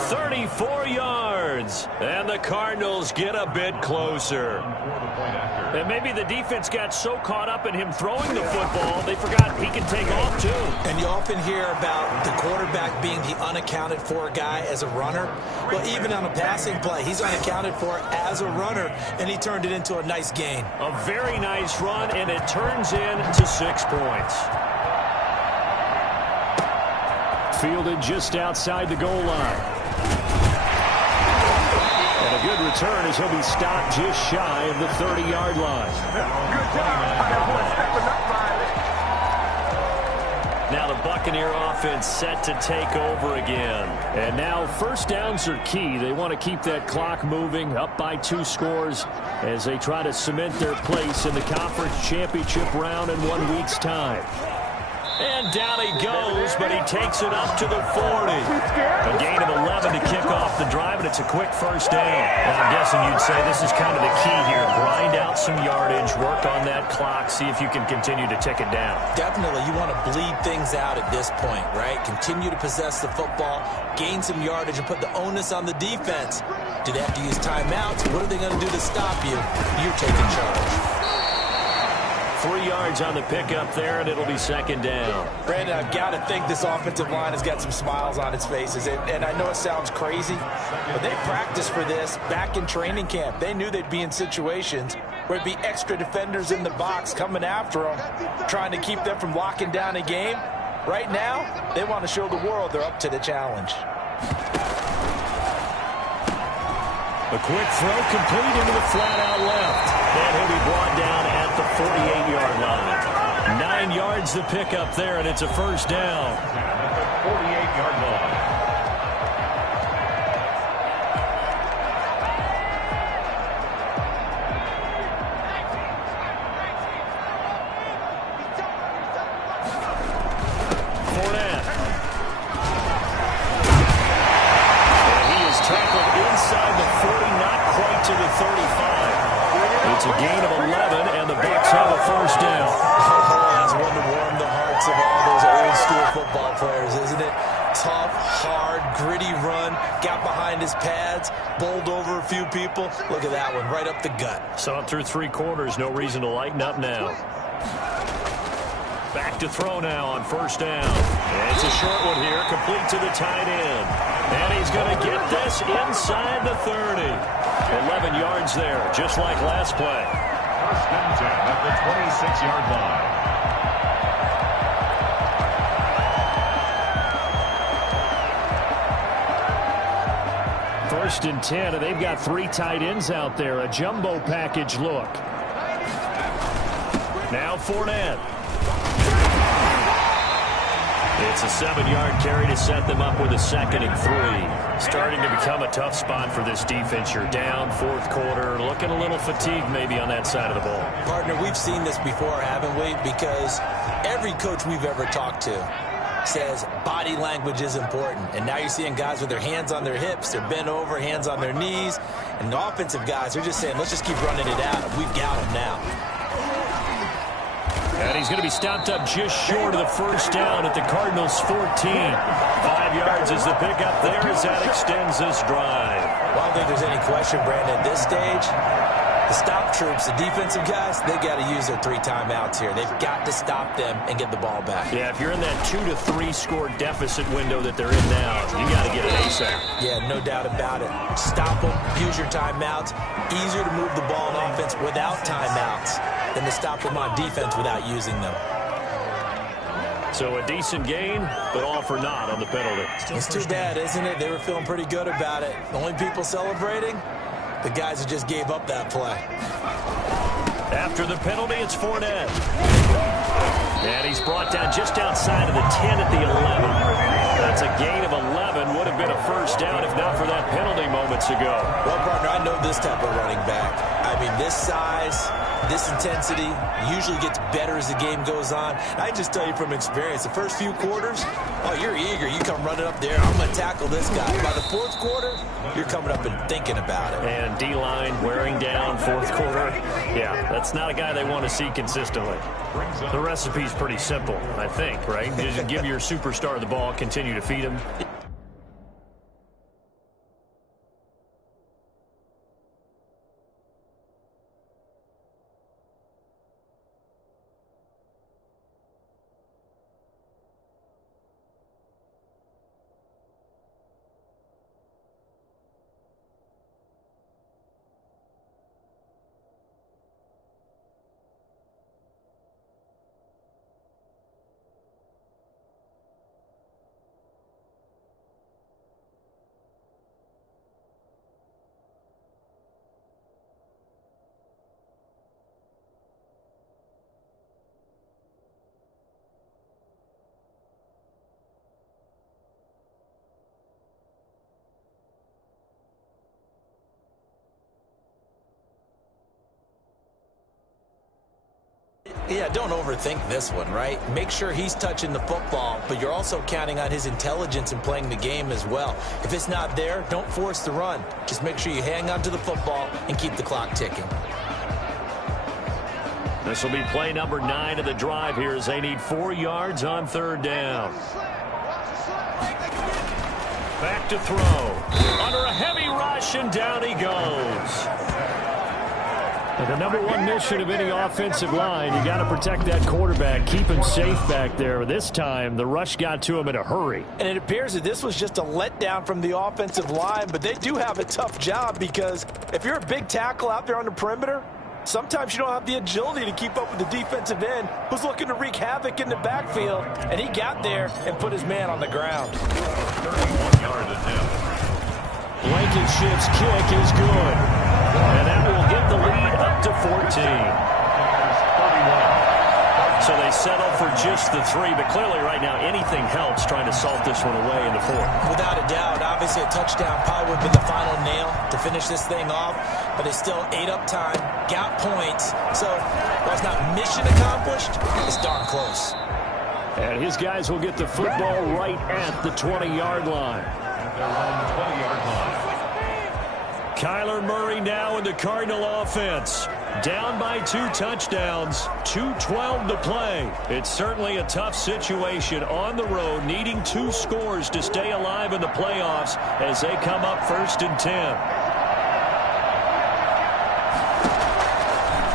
34 yards. And the Cardinals get a bit closer. And maybe the defense got so caught up in him throwing the football, they forgot he can take off too. And you often hear about the quarterback being the unaccounted for guy as a runner. Well, even on a passing play, he's unaccounted for as a runner, and he turned it into a nice gain. A very nice run, and it turns into 6 points. Fielded just outside the goal line. And a good return as he'll be stopped just shy of the 30-yard line. Now the Buccaneer offense set to take over again. And now first downs are key. They want to keep that clock moving, up by 2 scores as they try to cement their place in the conference championship round in 1 week's time. And down he goes, but he takes it up to the 40. A gain of 11 to kick off the drive, and it's a quick first down. Well, I'm guessing you'd say this is kind of the key here. Grind out some yardage, work on that clock, see if you can continue to tick it down. Definitely, you want to bleed things out at this point, right? Continue to possess the football, gain some yardage, and put the onus on the defense. Do they have to use timeouts? What are they going to do to stop you? You're taking charge. 3 yards on the pickup there, and it'll be second down. Brandon, I've got to think this offensive line has got some smiles on its faces. And I know it sounds crazy, but they practiced for this back in training camp. They knew they'd be in situations where it'd be extra defenders in the box coming after them, trying to keep them from locking down a game. Right now, they want to show the world they're up to the challenge. A quick throw complete into the flat out left. And he'll be brought down at the 48-yard line. 9 yards to pick up there, and it's a first down. 48-yard line. Fournette. And he is tackled inside the 40, not quite to the 35. It's a gain of 11, and the Bucs have a first down. Oh, that's one to warm the hearts of all those old-school football players, isn't it? Tough, hard, gritty run, got behind his pads, bowled over a few people. Look at that one, right up the gut. Saw it through 3 quarters, no reason to lighten up now. Back to throw now on first down. And it's a short one here, complete to the tight end. And he's going to get this inside the 30. 11 yards there, just like last play. First and 10 at the 26-yard line. First and 10, and they've got 3 tight ends out there. A jumbo package look. Now Fournette. It's a 7-yard carry to set them up with a 2nd and 3. Starting to become a tough spot for this defense. You're down, 4th quarter, looking a little fatigued maybe on that side of the ball. Partner, we've seen this before, haven't we? Because every coach we've ever talked to says body language is important. And now you're seeing guys with their hands on their hips, they're bent over, hands on their knees. And the offensive guys are just saying, let's just keep running it out. We've got them now. And he's going to be stopped up just short of the first down at the Cardinals' 14. 5 yards is the pickup there as that extends this drive. Well, I don't think there's any question, Brandon, at this stage, the stop troops, the defensive guys, they got to use their 3 timeouts here. They've got to stop them and get the ball back. Yeah, if you're in that 2 to 3 score deficit window that they're in now, you got to get it ASAP. Yeah, no doubt about it. Stop them, use your timeouts. Easier to move the ball on offense without timeouts than to stop them on defense without using them. So a decent gain, but all for naught on the penalty. It's too bad, isn't it? They were feeling pretty good about it. The only people celebrating, the guys who just gave up that play. After the penalty, it's Fournette. And he's brought down just outside of the 10 at the 11. That's a gain of 11. Would have been a first down if not for that penalty moments ago. Well, partner, I know this type of running back. I mean, this size, this intensity usually gets better as the game goes on. And I just tell you from experience, the first few quarters, oh, you're eager. You come running up there, I'm going to tackle this guy. By the 4th quarter, you're coming up and thinking about it. And D-line wearing down 4th quarter. Yeah, that's not a guy they want to see consistently. The recipe's pretty simple, I think, right? Just give your superstar the ball, continue to feed him. Yeah, don't overthink this one, right? Make sure he's touching the football, but you're also counting on his intelligence in playing the game as well. If it's not there, don't force the run. Just make sure you hang on to the football and keep the clock ticking. This will be play number 9 of the drive here as they need 4 yards on 3rd down. Back to throw. Under a heavy rush, and down he goes. And the number 1 mission of any offensive line, you got to protect that quarterback, keep him safe back there. This time, the rush got to him in a hurry. And it appears that this was just a letdown from the offensive line, but they do have a tough job because if you're a big tackle out there on the perimeter, sometimes you don't have the agility to keep up with the defensive end who's looking to wreak havoc in the backfield, and he got there and put his man on the ground. 31-yard attempt. Blankenship's kick is good. And that will get the lead up to 14. So they settle for just the 3, but clearly right now anything helps trying to salt this one away in the 4th. Without a doubt, obviously a touchdown probably would have been the final nail to finish this thing off, but it's still ate up time, got points. So while it's not mission accomplished, it's darn close. And his guys will get the football right at the 20-yard line. They're on the 20-yard line. Kyler Murray now in the Cardinal offense. Down by 2 touchdowns, 2:12 to play. It's certainly a tough situation on the road, needing 2 scores to stay alive in the playoffs as they come up 1st and 10.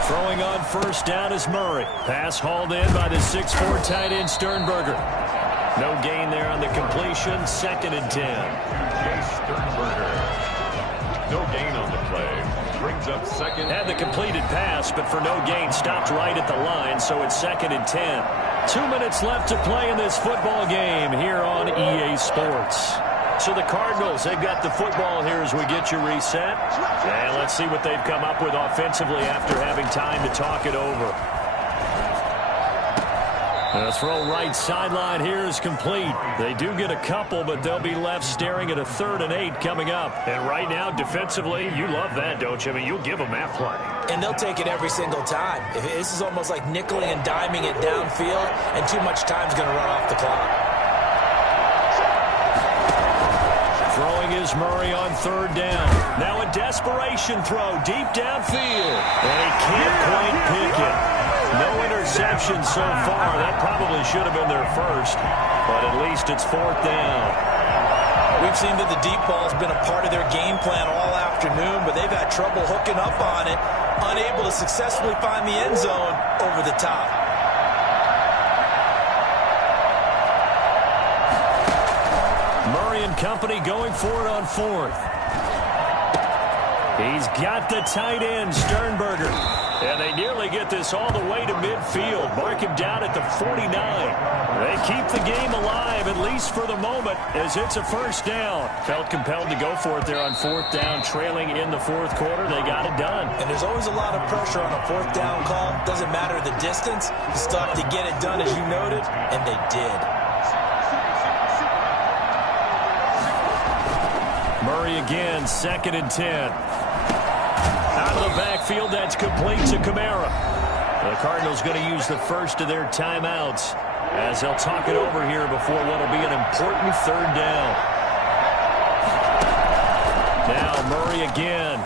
Throwing on 1st down is Murray. Pass hauled in by the 6'4" tight end Sternberger. No gain there on the completion, 2nd and 10. Chase Sternberger. No gain on the play. Brings brings up second. Had the completed pass, but for no gain, stopped right at the line, so it's 2nd and 10. 2 minutes left to play in this football game here on EA Sports. So the Cardinals, they've got the football here as we get you reset. And let's see what they've come up with offensively after having time to talk it over. The throw right sideline here is complete. They do get a couple, but they'll be left staring at a 3rd and 8 coming up. And right now, defensively, you love that, don't you? I mean, you'll give them that play. And they'll take it every single time. This is almost like nickeling and diming it downfield, and too much time's going to run off the clock. Throwing is Murray on 3rd down. Now a desperation throw deep downfield. And he can't quite pick it. No interception so far. That probably should have been their first, but at least it's 4th down. We've seen that the deep ball has been a part of their game plan all afternoon, but they've had trouble hooking up on it, unable to successfully find the end zone over the top. Murray and company going for it on 4th. He's got the tight end, Sternberger. And they nearly get this all the way to midfield. Mark him down at the 49. They keep the game alive, at least for the moment, as it's a 1st down. Felt compelled to go for it there on 4th down, trailing in the 4th quarter. They got it done. And there's always a lot of pressure on a 4th down call. Doesn't matter the distance. You still have to get it done, as you noted, and they did. Murray again, 2nd and 10. Out of the backfield, that's complete to Kamara. The Cardinals going to use the first of their timeouts as they'll talk it over here before what will be an important 3rd down. Now Murray again.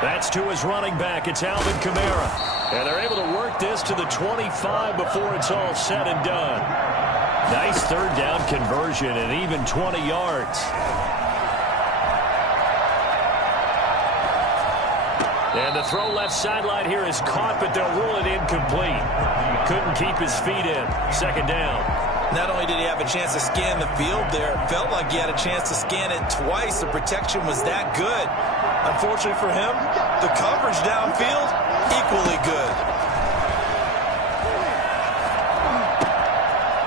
That's to his running back. It's Alvin Kamara. And they're able to work this to the 25 before it's all said and done. Nice 3rd down conversion and even 20 yards. And the throw left sideline here is caught, but they'll rule it incomplete. Couldn't keep his feet in. 2nd down. Not only did he have a chance to scan the field there, it felt like he had a chance to scan it twice. The protection was that good. Unfortunately for him, the coverage downfield, equally good.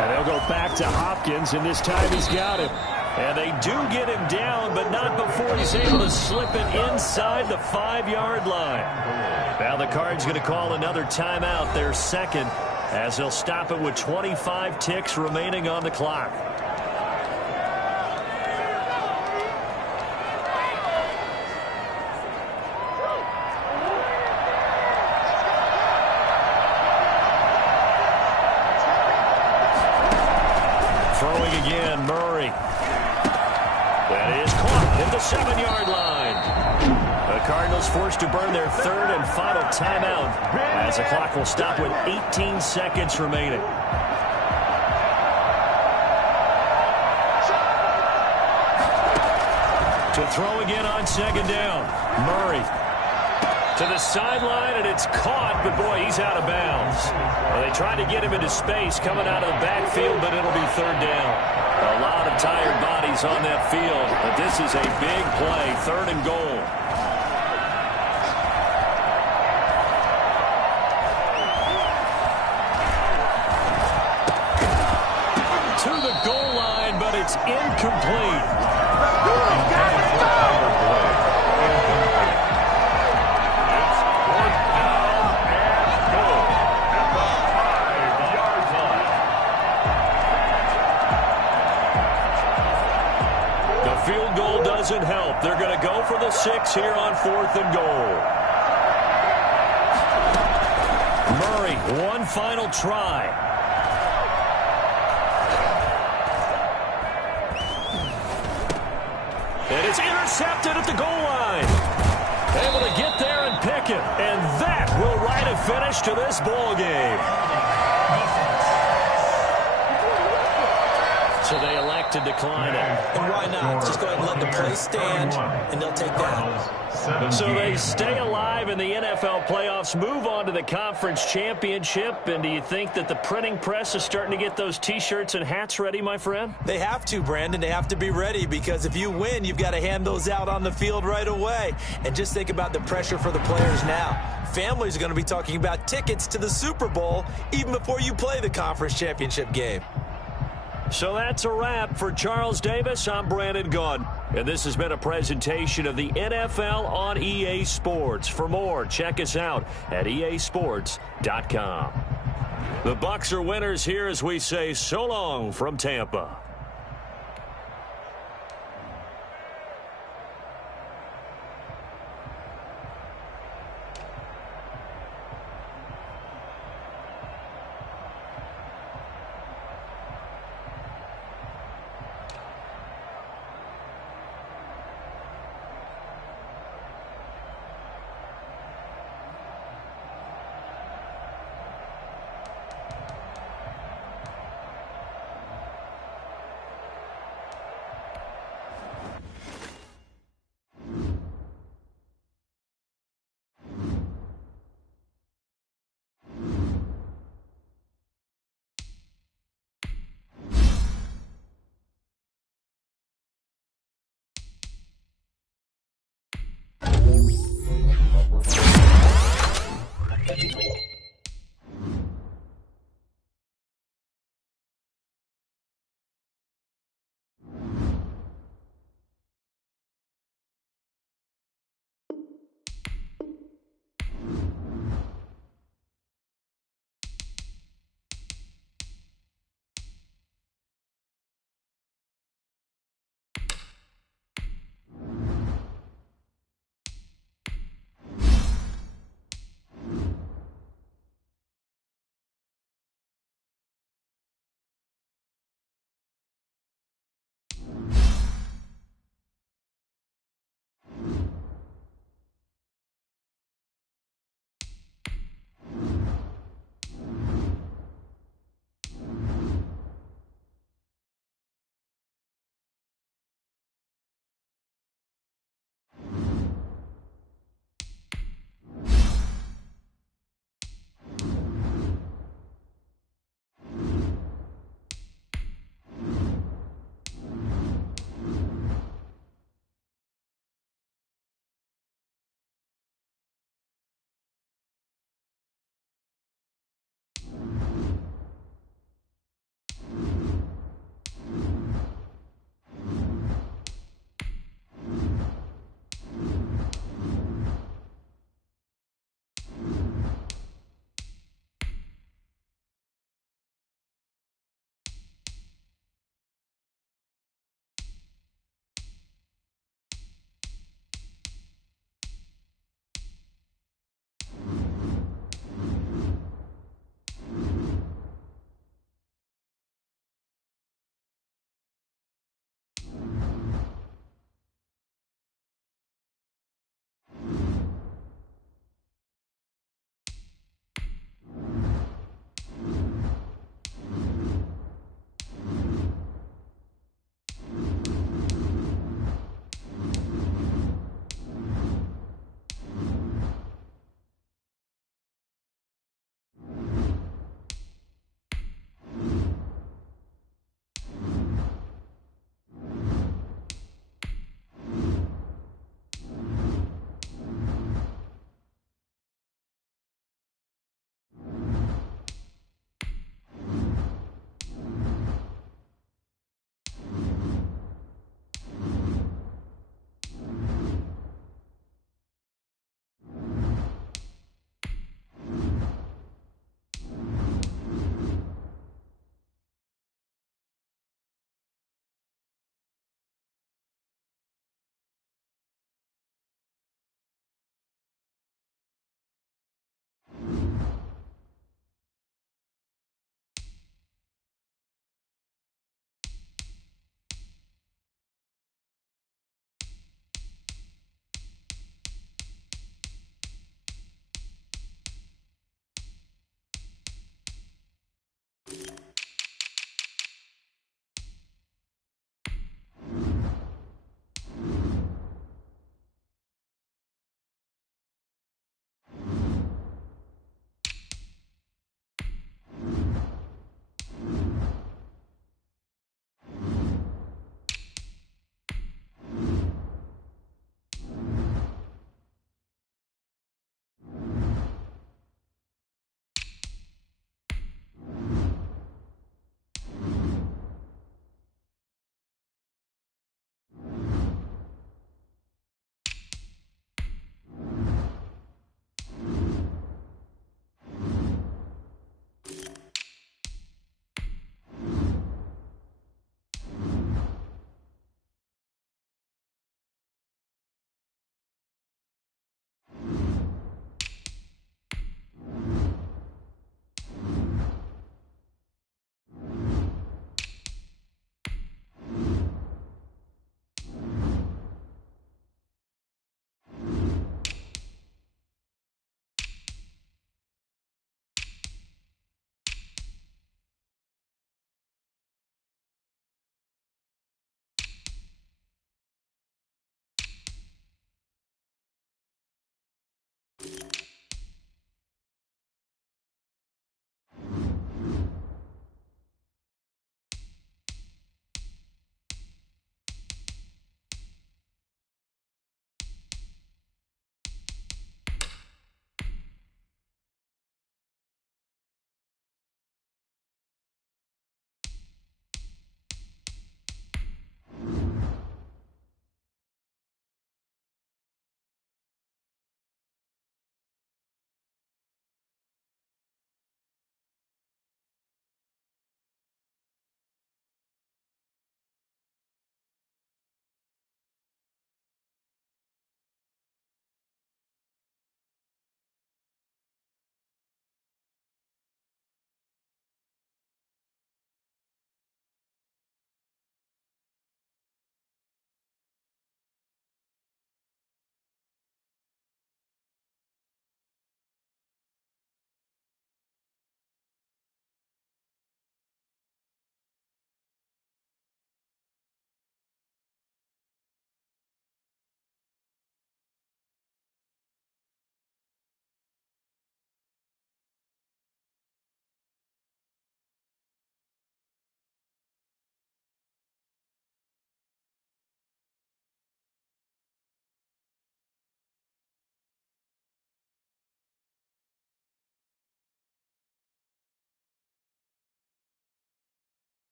And they'll go back to Hopkins, and this time he's got him. And they do get him down, but not before he's able to slip it inside the 5-yard line. Now the Cards going to call another timeout, their 2nd, as they'll stop it with 25 ticks remaining on the clock. Throwing again, Murray. That is caught at the 7-yard line. The Cardinals forced to burn their 3rd and final timeout as the clock will stop with 18 seconds remaining. To throw again on 2nd down. Murray to the sideline, and it's caught, but boy, he's out of bounds. Well, they tried to get him into space coming out of the backfield, but it'll be 3rd down. A lot of tired bodies on that field, but this is a big play, 3rd and goal. To the goal line, but it's incomplete. Field goal doesn't help. They're going to go for the 6 here on 4th and goal. Murray, one final try. And it's intercepted at the goal line. Able to get there and pick it. And that will write a finish to this ball game. So they elect elect to decline it. And why not? Just go ahead and let the play stand, and they'll take that. So they stay alive in the NFL playoffs, move on to the conference championship. And do you think that the printing press is starting to get those T-shirts and hats ready, my friend? They have to, Brandon. They have to be ready, because if you win, you've got to hand those out on the field right away. And just think about the pressure for the players now. Families are going to be talking about tickets to the Super Bowl even before you play the conference championship game. So that's a wrap for Charles Davis. I'm Brandon Gaudin. And this has been a presentation of the NFL on EA Sports. For more, check us out at easports.com. The Bucs are winners here as we say so long from Tampa.